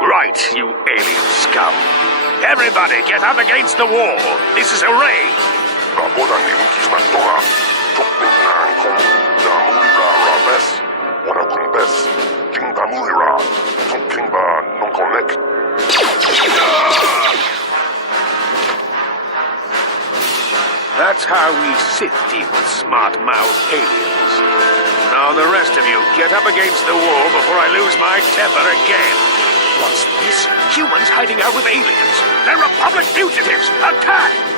Right, you alien scum. Everybody get up against the wall. This is a raid. That's how we Sith deal with smart-mouthed aliens. Now the rest of you, get up against the wall before I lose my temper again. What's this? Humans hiding out with aliens. They're Republic fugitives. Attack!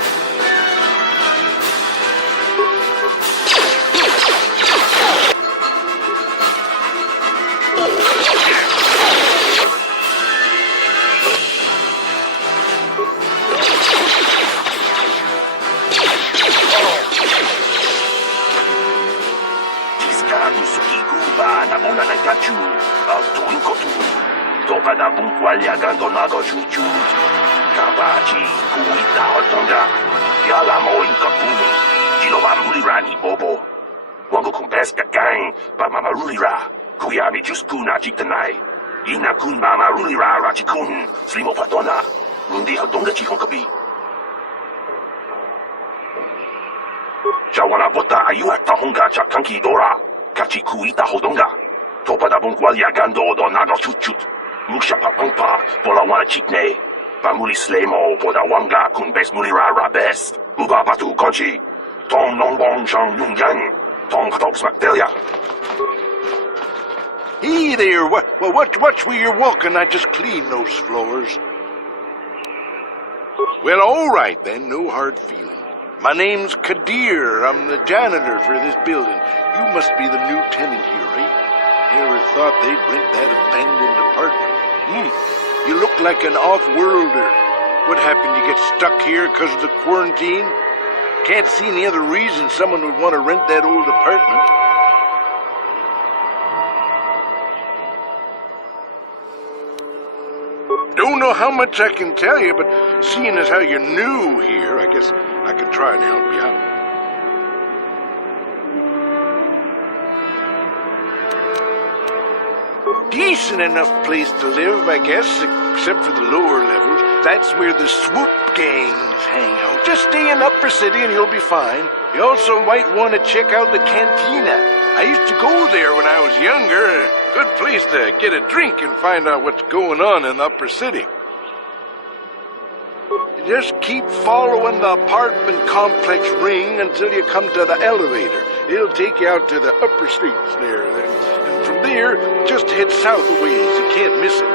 Hey there, watch where you're walking. I just cleaned those floors. Well, all right then, no hard feelings. My name's KotOR. I'm the janitor for this building. You must be the new tenant here, right? Never thought they'd rent that abandoned apartment. You look like an off-worlder. What happened? You get stuck here because of the quarantine? Can't see any other reason someone would want to rent that old apartment. Don't know how much I can tell you, but seeing as how you're new here, I guess I could try and help you out. Decent enough place to live, I guess, except for the lower levels. That's where the swoop gangs hang out. Just stay in Upper City and you'll be fine. You also might want to check out the cantina. I used to go there when I was younger. Good place to get a drink and find out what's going on in the Upper City. Just keep following the apartment complex ring until you come to the elevator. It'll take you out to the upper streets there. And from there, just head south a ways. You can't miss it.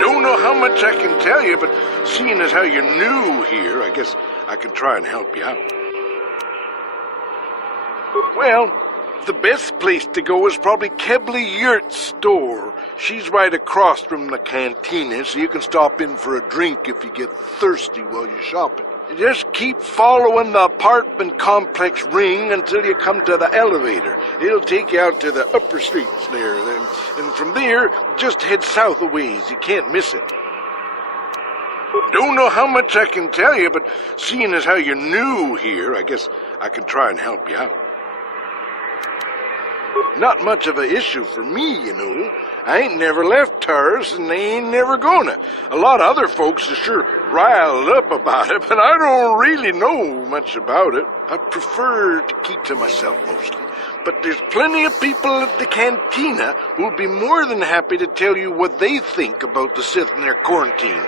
Don't know how much I can tell you, but seeing as how you're new here, I guess I could try and help you out. Well, the best place to go is probably Kebley Yurt's store. She's right across from the cantina, so you can stop in for a drink if you get thirsty while you're shopping. Just keep following the apartment complex ring until you come to the elevator. It'll take you out to the upper streets there. And from there, just head south a ways. You can't miss it. Don't know how much I can tell you, but seeing as how you're new here, I guess I can try and help you out. Not much of an issue for me, you know. I ain't never left Taurus, and they ain't never gonna. A lot of other folks are sure riled up about it, but I don't really know much about it. I prefer to keep to myself mostly. But there's plenty of people at the cantina who'll be more than happy to tell you what they think about the Sith and their quarantine.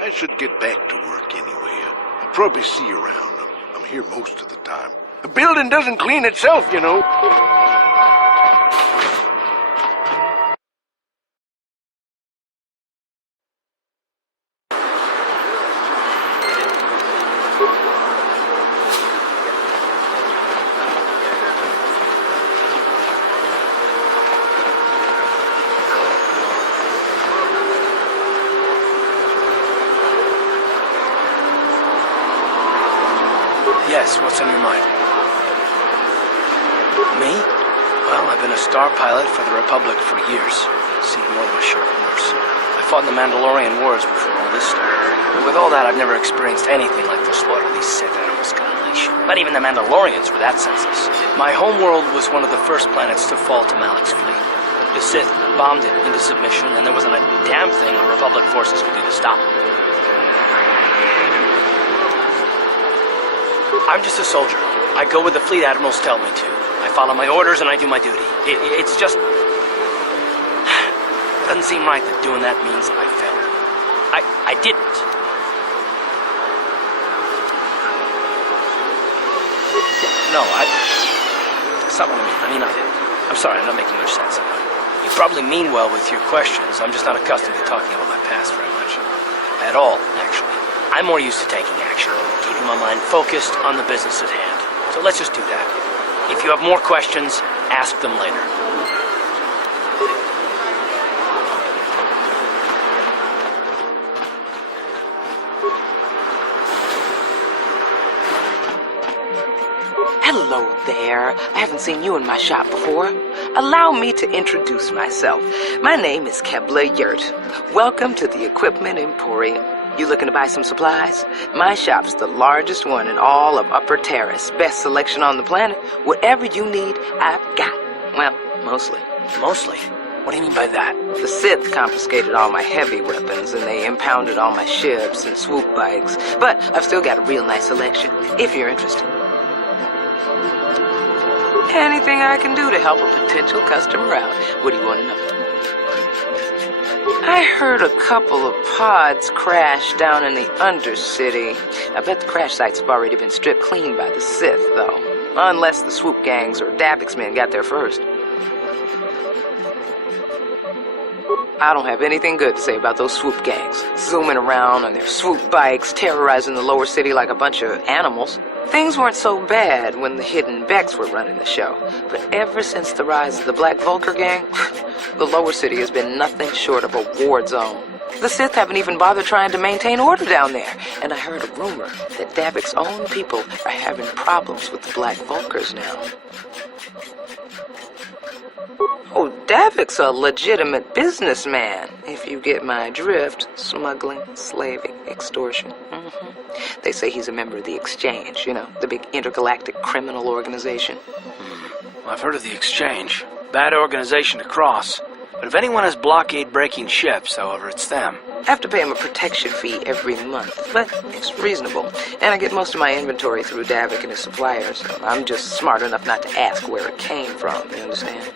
I should get back to work anyway. I'll probably see you around. I'm here most of the time. A building doesn't clean itself, you know. Yes, what's on your mind? Me? Well, I've been a star pilot for the Republic for years. Seen more than a short course. I fought in the Mandalorian Wars before all this started. But with all that, I've never experienced anything like the slaughter these Sith animals can unleash. Not even the Mandalorians were that senseless. My homeworld was one of the first planets to fall to Malik's fleet. The Sith bombed it into submission, and there wasn't a damn thing our Republic forces could do to stop it. I'm just a soldier. I go where the fleet admirals tell me to. I follow my orders and I do my duty. It's just... It doesn't seem right that doing that means I failed. I didn't. No, that's not what I mean. I'm sorry, I'm not making much sense. You probably mean well with your questions. I'm just not accustomed to talking about my past very much. At all, actually. I'm more used to taking action, keeping my mind focused on the business at hand. So let's just do that. If you have more questions, ask them later. Hello there. I haven't seen you in my shop before. Allow me to introduce myself. My name is KotOR Yurt. Welcome to the Equipment Emporium. You looking to buy some supplies? My shop's the largest one in all of Upper Terrace. Best selection on the planet. Whatever you need, I've got. Well, mostly. Mostly? What do you mean by that? The Sith confiscated all my heavy weapons, and they impounded all my ships and swoop bikes. But I've still got a real nice selection, if you're interested. Anything I can do to help a potential customer out. What do you want to know? I heard a couple of pods crash down in the Undercity. I bet the crash sites have already been stripped clean by the Sith, though. Unless the swoop gangs or Davix men got there first. I don't have anything good to say about those swoop gangs. Zooming around on their swoop bikes, terrorizing the lower city like a bunch of animals. Things weren't so bad when the hidden Becks were running the show. But ever since the rise of the Black Vulcar gang, the lower city has been nothing short of a war zone. The Sith haven't even bothered trying to maintain order down there. And I heard a rumor that Davix's own people are having problems with the Black Vulcars now. Oh, Davix's a legitimate businessman, if you get my drift. Smuggling, slaving, extortion. They say he's a member of the Exchange, you know, the big intergalactic criminal organization. I've heard of the Exchange. Bad organization to cross. But if anyone has blockade-breaking ships, however, it's them. I have to pay him a protection fee every month, but it's reasonable. And I get most of my inventory through Davik and his suppliers. So I'm just smart enough not to ask where it came from, you understand?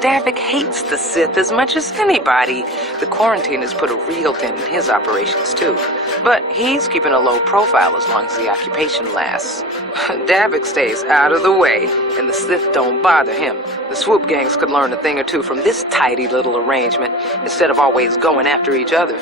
Davik hates the Sith as much as anybody. The quarantine has put a real dent in his operations, too. But he's keeping a low profile as long as the occupation lasts. Davik stays out of the way, and the Sith don't bother him. The swoop gangs could learn a thing or two from this tidy little arrangement, instead of always going after each other.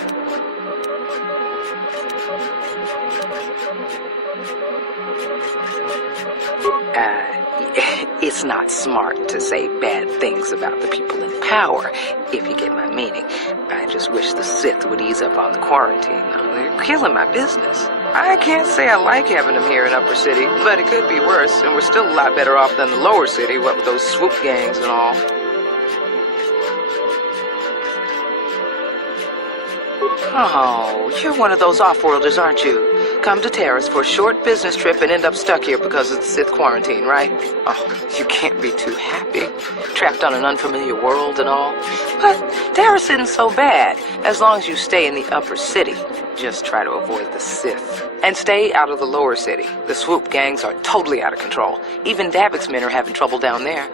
It's not smart to say bad things about the people in power, if you get my meaning. I just wish the Sith would ease up on the quarantine. They're killing my business. I can't say I like having them here in Upper City, but it could be worse, and we're still a lot better off than the Lower City, what with those swoop gangs and all. Oh, you're one of those off-worlders, aren't you? Come to Terrace for a short business trip and end up stuck here because of the Sith quarantine, right? Oh, you can't be too happy. Trapped on an unfamiliar world and all. But Terrace isn't so bad, as long as you stay in the Upper City. Just try to avoid the Sith. And stay out of the Lower City. The swoop gangs are totally out of control. Even Davik's men are having trouble down there.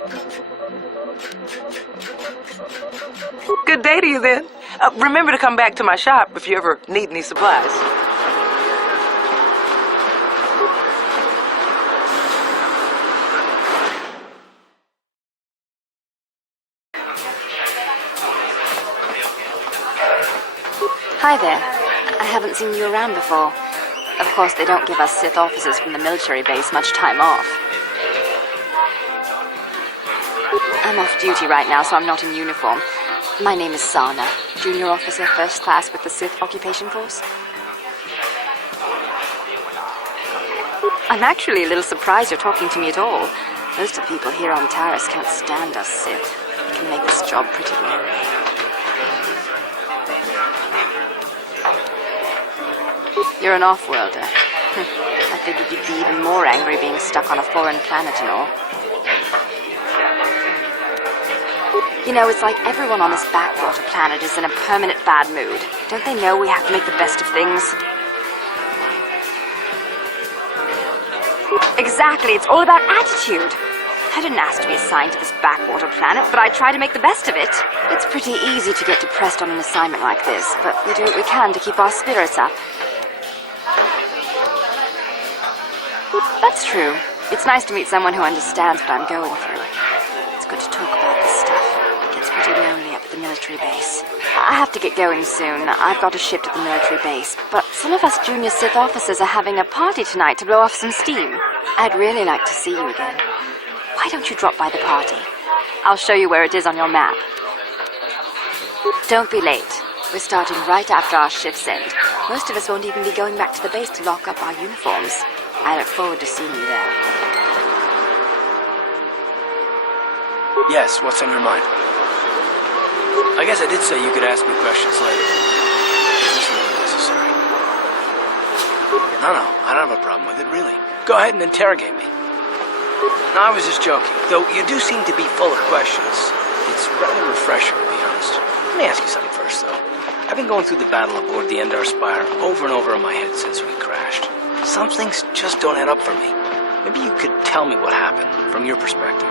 Good day to you, then. Remember to come back to my shop if you ever need any supplies. Hi there. I haven't seen you around before. Of course, they don't give us Sith officers from the military base much time off. I'm off duty right now, so I'm not in uniform. My name is Sana, junior officer, first class with the Sith occupation force. I'm actually a little surprised you're talking to me at all. Most of the people here on Taris can't stand us Sith. It can make this job pretty lonely. You're an off-worlder. I figured you'd be even more angry being stuck on a foreign planet and all. You know, it's like everyone on this backwater planet is in a permanent bad mood. Don't they know we have to make the best of things? Exactly, it's all about attitude. I didn't ask to be assigned to this backwater planet, but I try to make the best of it. It's pretty easy to get depressed on an assignment like this, but we do what we can to keep our spirits up. That's true. It's nice to meet someone who understands what I'm going through. It's good to talk about this stuff. It gets pretty lonely up at the military base. I have to get going soon. I've got a shift at the military base, but some of us junior Sith officers are having a party tonight to blow off some steam. I'd really like to see you again. Why don't you drop by the party? I'll show you where it is on your map. Don't be late. We're starting right after our shifts end. Most of us won't even be going back to the base to lock up our uniforms. I look forward to seeing you there. Yes, what's on your mind? I guess I did say you could ask me questions later. Is this really necessary? No, I don't have a problem with it, really. Go ahead and interrogate me. No, I was just joking. Though you do seem to be full of questions. It's rather refreshing, to be honest. Let me ask you something first, though. I've been going through the battle aboard the Endar Spire over and over in my head since we crashed. Some things just don't add up for me. Maybe you could tell me what happened, from your perspective.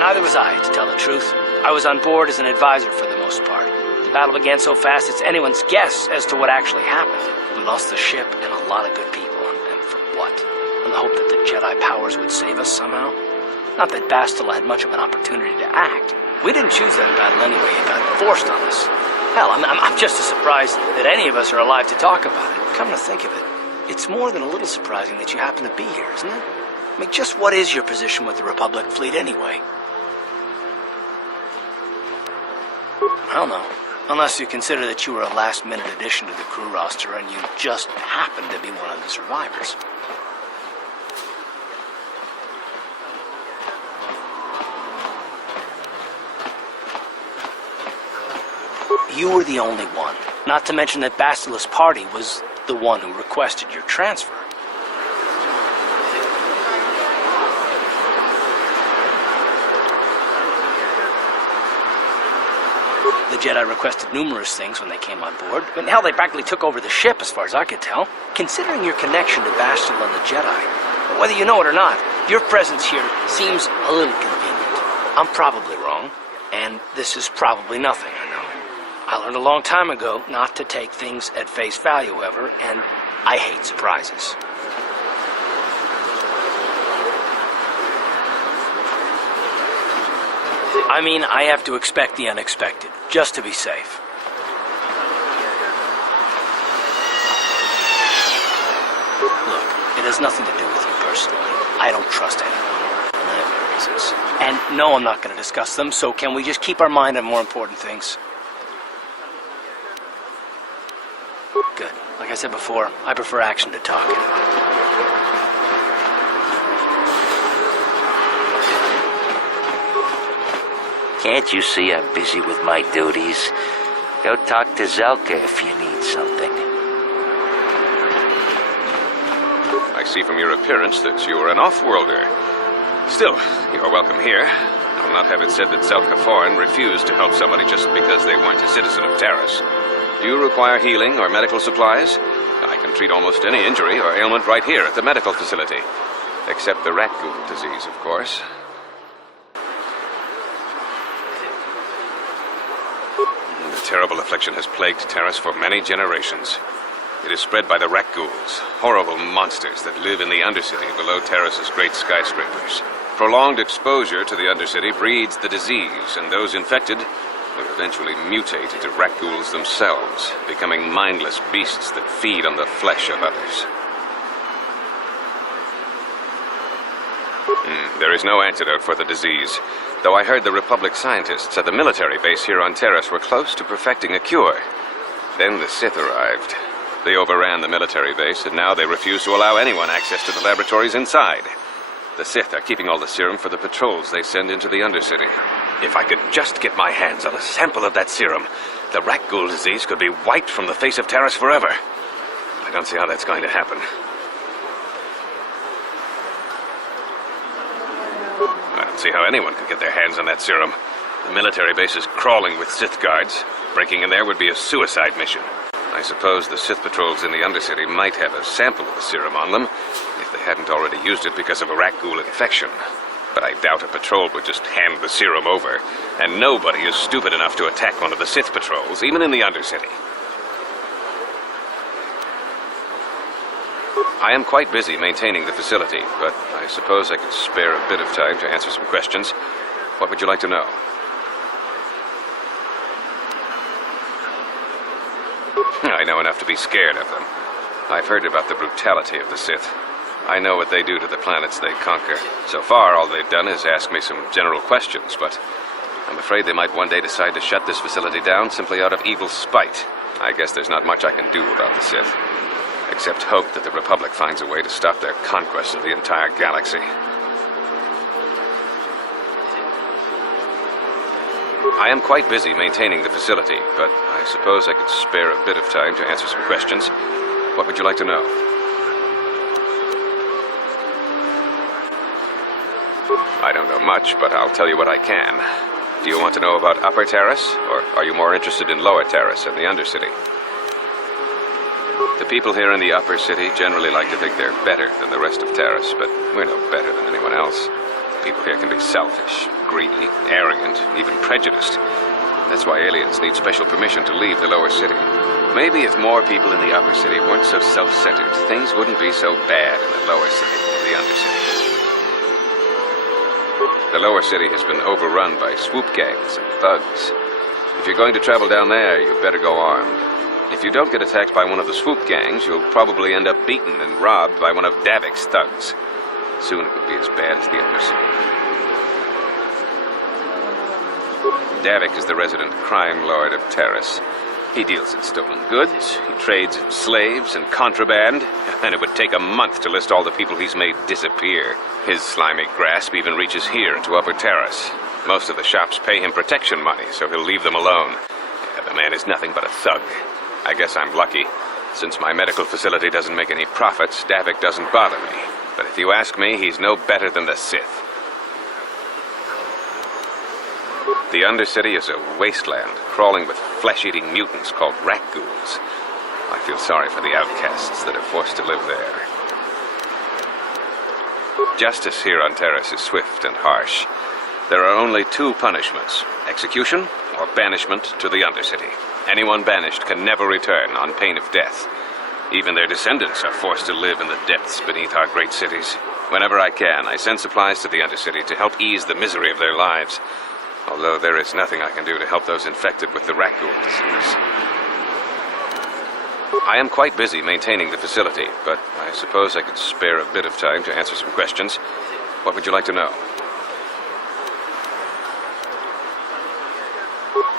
Neither was I, to tell the truth. I was on board as an advisor for the most part. The battle began so fast it's anyone's guess as to what actually happened. We lost the ship and a lot of good people, and for what? In the hope that the Jedi powers would save us somehow? Not that Bastila had much of an opportunity to act. We didn't choose that battle anyway, it got forced on us. Hell, I'm just as surprised that any of us are alive to talk about it. Come to think of it, it's more than a little surprising that you happen to be here, isn't it? I mean, just what is your position with the Republic fleet anyway? I don't know. Unless you consider that you were a last-minute addition to the crew roster and you just happened to be one of the survivors. You were the only one. Not to mention that Bastila's party was the one who requested your transfer. The Jedi requested numerous things when they came on board. I mean, hell, they practically took over the ship as far as I could tell. Considering your connection to Bastila and the Jedi, whether you know it or not, your presence here seems a little convenient. I'm probably wrong, and this is probably nothing, I know. I learned a long time ago not to take things at face value ever, and I hate surprises. I mean, I have to expect the unexpected, just to be safe. Look, it has nothing to do with you personally. I don't trust anyone, and I have my reasons. And no, I'm not going to discuss them, so can we just keep our mind on more important things? Good. Like I said before, I prefer action to talking. Can't you see I'm busy with my duties? Go talk to Zelka if you need something. I see from your appearance that you are an off-worlder. Still, you're welcome here. I'll not have it said that Zelka Foreign refused to help somebody just because they weren't a citizen of Taris. Do you require healing or medical supplies? I can treat almost any injury or ailment right here at the medical facility. Except the rat ghoul disease, of course. The terrible affliction has plagued Taris for many generations. It is spread by the rat ghouls, horrible monsters that live in the Undercity below Taris's great skyscrapers. Prolonged exposure to the Undercity breeds the disease, and those infected will eventually mutate into rat ghouls themselves, becoming mindless beasts that feed on the flesh of others. There is no antidote for the disease, though I heard the Republic scientists at the military base here on Taris were close to perfecting a cure. Then the Sith arrived. They overran the military base, and now they refuse to allow anyone access to the laboratories inside. The Sith are keeping all the serum for the patrols they send into the Undercity. If I could just get my hands on a sample of that serum, The rat ghoul disease could be wiped from the face of Terrace forever. I don't see how that's going to happen. I don't see how anyone could get their hands on that serum. The military base is crawling with Sith guards. Breaking in there would be a suicide mission. I suppose the Sith patrols in the Undercity might have a sample of the serum on them, if they hadn't already used it because of a rat ghoul infection. But I doubt a patrol would just hand the serum over, and nobody is stupid enough to attack one of the Sith patrols, even in the Undercity. I am quite busy maintaining the facility, but I suppose I could spare a bit of time to answer some questions. What would you like to know? I know enough to be scared of them. I've heard about the brutality of the Sith. I know what they do to the planets they conquer. So far, all they've done is ask me some general questions, but I'm afraid they might one day decide to shut this facility down simply out of evil spite. I guess there's not much I can do about the Sith, except hope that the Republic finds a way to stop their conquest of the entire galaxy. I am quite busy maintaining the facility, but I suppose I could spare a bit of time to answer some questions. What would you like to know? I don't know much, but I'll tell you what I can. Do you want to know about Upper Terrace, or are you more interested in Lower Terrace and the Undercity? The people here in the Upper City generally like to think they're better than the rest of Terrace, but we're no better than anyone else. People here can be selfish, greedy, arrogant, even prejudiced. That's why aliens need special permission to leave the Lower City. Maybe if more people in the Upper City weren't so self-centered, things wouldn't be so bad in the Lower City and the Undercity. The Lower City has been overrun by swoop gangs and thugs. If you're going to travel down there, you better go armed. If you don't get attacked by one of the swoop gangs, you'll probably end up beaten and robbed by one of Davik's thugs. Soon it would be as bad as the Undercity. Davik is the resident crime lord of Terrace. He deals in stolen goods, he trades in slaves and contraband, and it would take a month to list all the people he's made disappear. His slimy grasp even reaches here to Upper Terrace. Most of the shops pay him protection money, so he'll leave them alone. Yeah, the man is nothing but a thug. I guess I'm lucky. Since my medical facility doesn't make any profits, Davik doesn't bother me. But if you ask me, he's no better than the Sith. The Undercity is a wasteland, crawling with flesh-eating mutants called rat ghouls. I feel sorry for the outcasts that are forced to live there. Justice here on Terrace is swift and harsh. There are only two punishments: execution or banishment to the Undercity. Anyone banished can never return on pain of death. Even their descendants are forced to live in the depths beneath our great cities. Whenever I can, I send supplies to the Undercity to help ease the misery of their lives. Although there is nothing I can do to help those infected with the rat ghoul disease. I am quite busy maintaining the facility, but I suppose I could spare a bit of time to answer some questions. What would you like to know?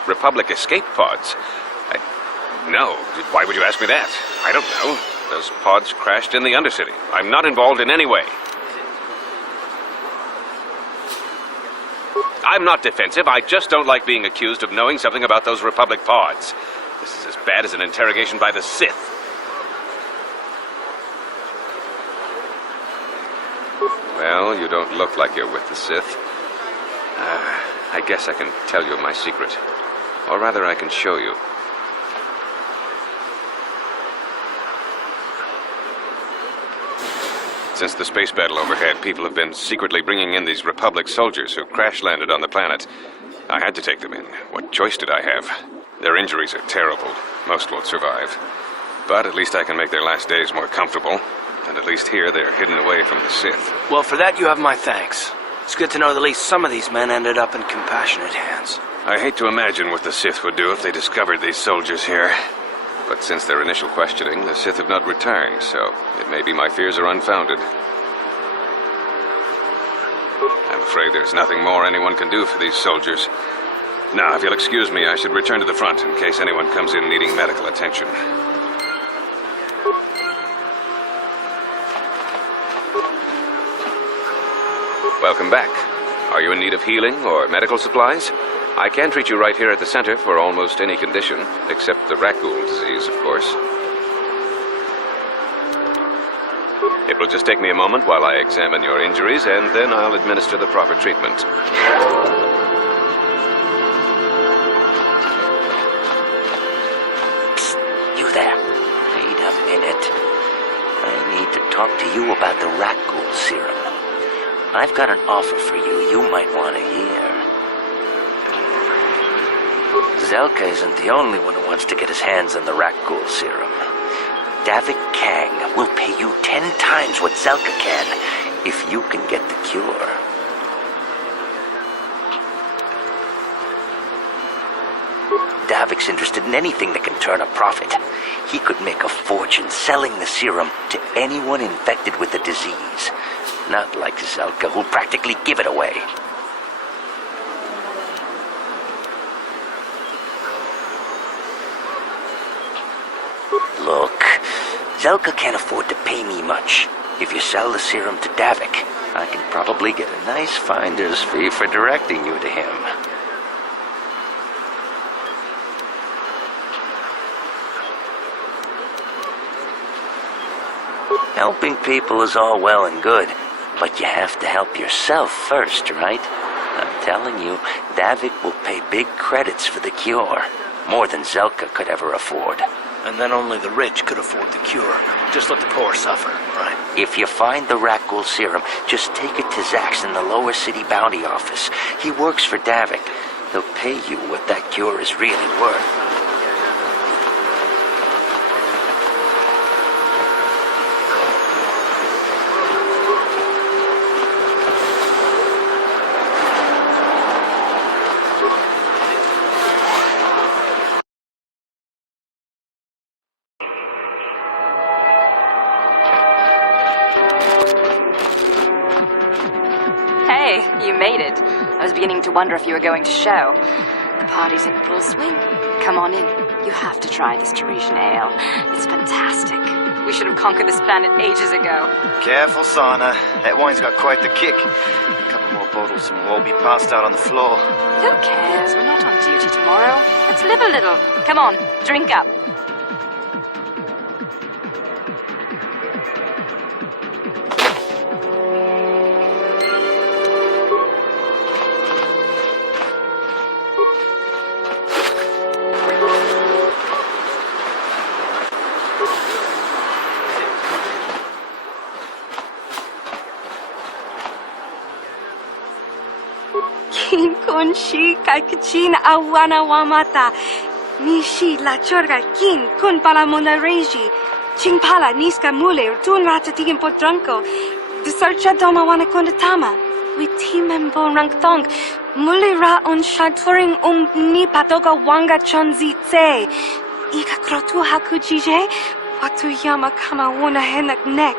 Republic escape pods? No. Why would you ask me that? I don't know. Those pods crashed in the Undercity. I'm not involved in any way. I'm not defensive. I just don't like being accused of knowing something about those Republic pods. This is as bad as an interrogation by the Sith. Well, you don't look like you're with the Sith. I guess I can tell you my secret. Or rather, I can show you. Since the space battle overhead, people have been secretly bringing in these Republic soldiers who crash-landed on the planet. I had to take them in. What choice did I have? Their injuries are terrible. Most won't survive. But at least I can make their last days more comfortable. And at least here they're hidden away from the Sith. Well, for that you have my thanks. It's good to know that at least some of these men ended up in compassionate hands. I hate to imagine what the Sith would do if they discovered these soldiers here. But since their initial questioning, the Sith have not returned, so it may be my fears are unfounded. I'm afraid there's nothing more anyone can do for these soldiers. Now, if you'll excuse me, I should return to the front in case anyone comes in needing medical attention. Welcome back. Are you in need of healing or medical supplies? I can treat you right here at the center for almost any condition, except the raccoon disease, of course. It will just take me a moment while I examine your injuries, and then I'll administer the proper treatment. Psst, you there. Wait a minute. I need to talk to you about the raccoon serum. I've got an offer for you might want to hear. Zelka isn't the only one who wants to get his hands on the raccoon serum. Davik Kang will pay you 10 times what Zelka can if you can get the cure. Davik's interested in anything that can turn a profit. He could make a fortune selling the serum to anyone infected with the disease. Not like Zelka, who'll practically give it away. Look, Zelka can't afford to pay me much. If you sell the serum to Davik, I can probably get a nice finder's fee for directing you to him. Helping people is all well and good, but you have to help yourself first, right? I'm telling you, Davik will pay big credits for the cure. More than Zelka could ever afford. And then only the rich could afford the cure. Just let the poor suffer, right? If you find the Raccoon serum, just take it to Zax in the lower city bounty office. He works for Davik. He'll pay you what that cure is really worth. Hey, you made it. I was beginning to wonder if you were going to show. The party's in full swing. Come on in. You have to try this Teresian ale. It's fantastic. We should have conquered this planet ages ago. Careful, Sana. That wine's got quite the kick. A couple more bottles and we'll all be passed out on the floor. Who cares? We're not on duty tomorrow. Let's live a little. Come on, drink up. Kin shi kakchin awana wamata. Nishi la chorga kin kun pala monareji. Ching pala niska mule tun ratatigin potranko. The searcha doma wana kondatama. We team bon rank thong. Mule ra on shaturing ni patoga wanga chonzi tse. Ika krotu hakujije. Watu yama kama wana henak nek.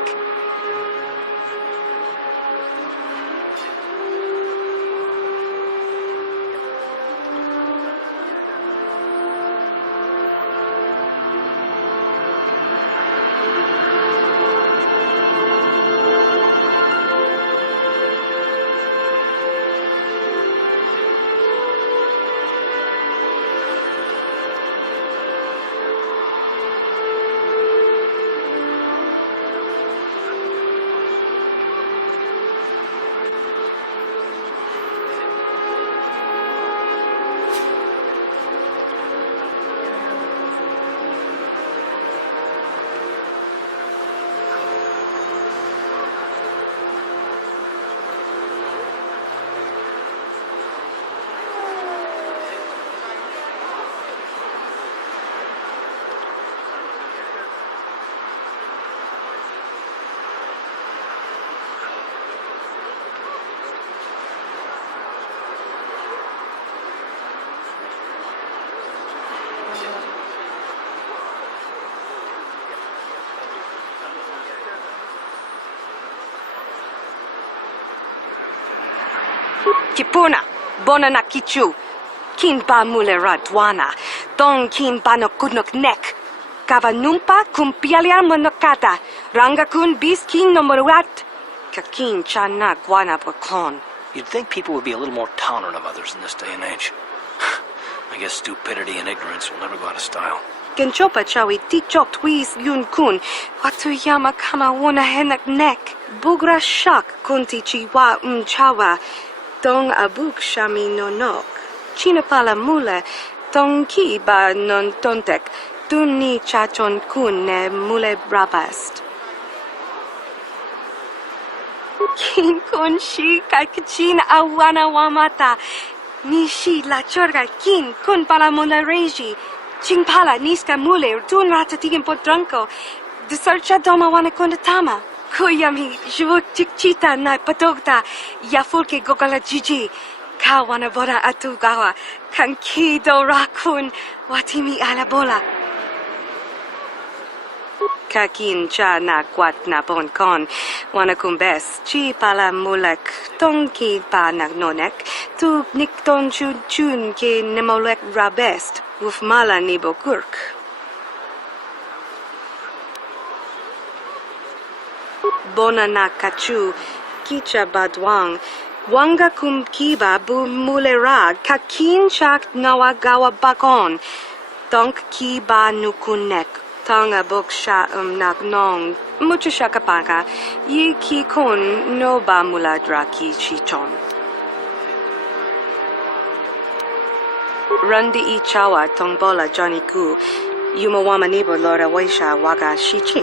Kipuna, bona na kichu. Kin ba mulera dwana. Dong kin ba no kudnok nek. Kava numpa kumpialia monokata. Ranga kun bis kin no moruat. Kakin chana guana pokon. You'd think people would be a little more tolerant of others in this day and age. I guess stupidity and ignorance will never go out of style. Genchopa chawi tikchok twis yun kun. Watuyama kama wona henak nek. Bugra shak kunti chiwa chawa. Dong abuk shami nonok. Chinapala mule. Dong ki ba non tontek. Dunni chachon kun ne mule brabast. Kin kun shi kakachin awana wamata. Nishi la chorga kin kun pala mula reji. Chingpala niska mule tun ratatigin potranko. Desarcha doma wana kondatama. Kuyami jvuk tikchita na patogta. Yafulke gogala jiji. Kawana boda atugawa. Kankido rakun watimi alabola. Kakin cha na kwat na bon kon. Wana kumbes chi pala mulek. Tongki pa nagnonek. Tu nikton chun ke nemolek rabest. Wuf mala nibo kurk. Bona na kachu. Kicha badwang. Wanga kum kiba bu mulera. Kakin chak nawa gawa bakon. Donk kiba nukunek. Tanga boksha nagnong. Mucho shakapaka. Yi ki kun no ba muladra ki chichon. Rundi I chawa tongbola Johnny Ku. Yumawama nibo lora waisha waga shichi.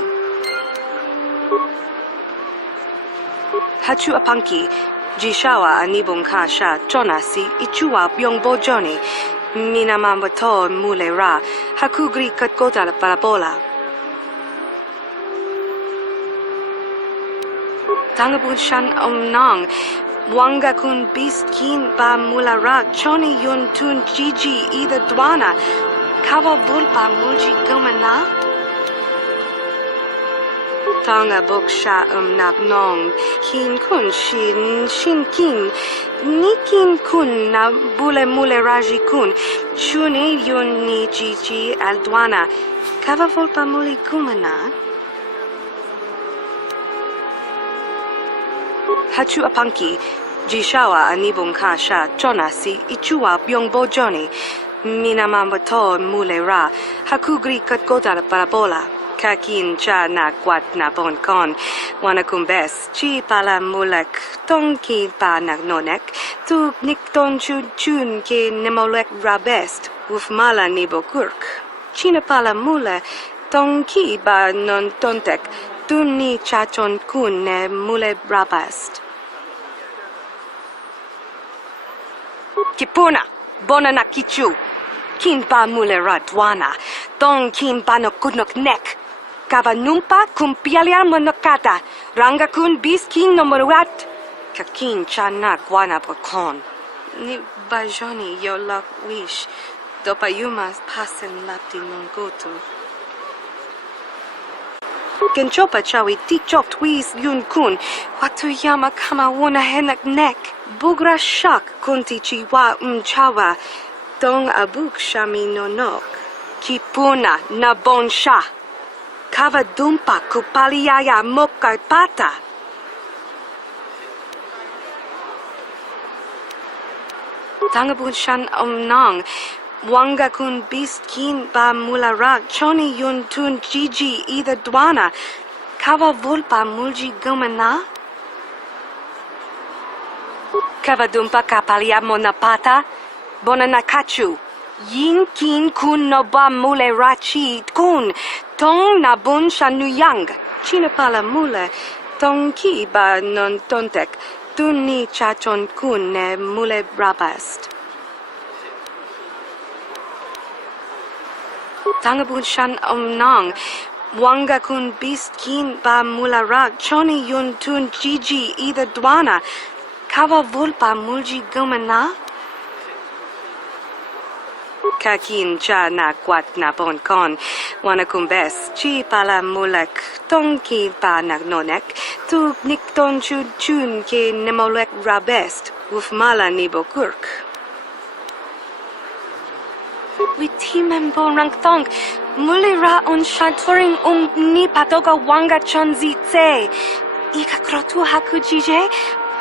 Hachu apanki. Jishawa anibong kasha chona si ichua byongbo Johnny. Minamambato mule ra. Hakugri katkota la parabola. Tangabun shan nang. Wanga kun beast kin ba mula ra. Choni yun tun jiji ida dwana. Kawa vulpa mulji gumana. Tanga boksha nagnong. Kin kun shin kin. Nikin kun na bule mule raji kun. Chuni yun ni jiji aldwana. Kawa vulpa muli gumana. Hachu apanki. Jishawa anibong kasha chona si ichua byongbo Johnny. Minamambato mule ra. Hakugri katkota la parabola. Kakin cha na kwat na bon kon. Wana kumbes chi pala mulek. Tongki pa nagnonek. Tu nikton chun ke nemolek rabest. Wuf mala nibo kurk. China pala mule. Tongki ba non tontek. Dunni chachon kun ne mule brabast. Kipuna, bona na kichu. Kin pa mule radwana. Dong kin pa no kudnok nek. Kava numpa kumpialia monokata. Ranga kun bis kin no moruat. Kakin chana guana bokon. Ni bajoni yo lak wish. Dopa yumas pasen lapti nongotu. Genchopa chawi tikchok twis yun kun. Watuyama kama wona henak nek. Bugra shak kunti chiwa chawa. Dong abuk shami nonok. Kipuna na bon sha. Kava dumpa kupaliaya mokai pata. Tangabun shan nang. Wanga kun beast kin ba mula ra. Choni yun tun jiji ida dwana. Kava vulpa mulji gumana. Kava dumpa kapalia monapata. Bona nakachu. Yin kin kun no ba mule rachi kun. Tong na bun shanuyang. Chinapala mule. Tong ki ba non tontek. Dunni chachon kun ne mule brabast. Tangabun shan nang. Wanga kun beast kin ba mula ra. Choni yun tun jiji ida dwana. Kava vulpa mulji gumana. Kakin cha na kwat na bon kon. Wana kumbes chi pala mulek. Tongki pa nagnonek. Tu nikton chun ke nemolek rabest. Wuf mala nibo kurk. Witimem bon rang tong. Muli ra on shantoring ni patoga wanga chonzi tse. Ika krotu hakujije.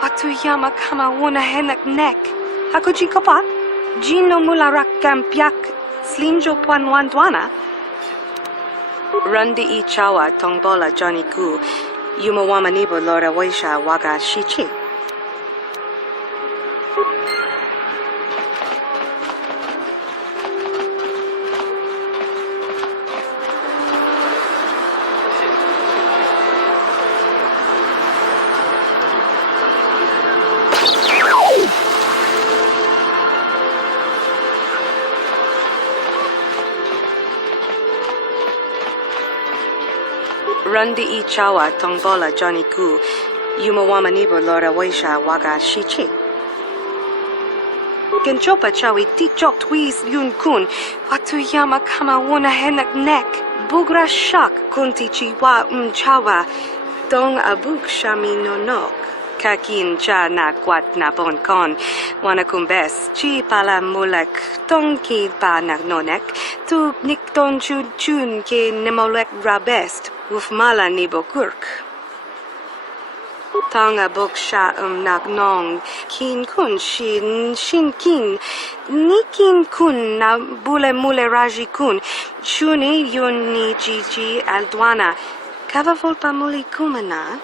Watuyama kama wona henak nek. Hakuji kopa? Gino mularak kampiak slinjo panwandwana. Rundi I chawa tongbola Johnny Gu. Yumawamanibo Lora Waisha Waga Shichi. Rundi I chawa tongbola Johnny Gu. Yumawamanibo Lora Waisha Waga Shichi. Genchopa chawi tichok twiz yun kun. Watuyama kama wona henak nek. Bugra shak kunti chiwa chawa. Dong abuk shami nonok. Kakin cha na kwat na bon kon. Wana kumbes chi pala mulek. Tong ki pa na nonek. Tu nik ton chun chun ke nemolek rabest. Uf mala nibo kurk. Tanga bok sha nak nong. Kin kun shin kin. Nikin kun na bule mule raji kun. Shuni yun ni jiji aldwana. Kava volpa muli kumana.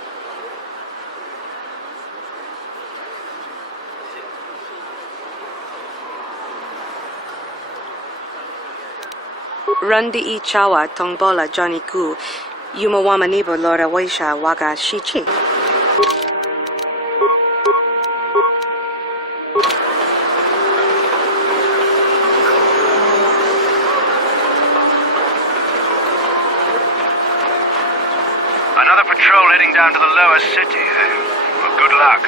Rundi I chawa tongbola Johnny Gu. Yumawamanibo Lora Waisha Waga Shichi. Another patrol heading down to the lower city. Well, good luck.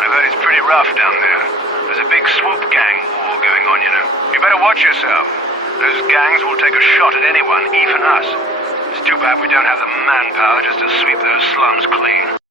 I've heard it's pretty rough down there. There's a big swoop gang war going on, you know. You better watch yourself. Those gangs will take a shot at anyone, even us. It's too bad we don't have the manpower just to sweep those slums clean.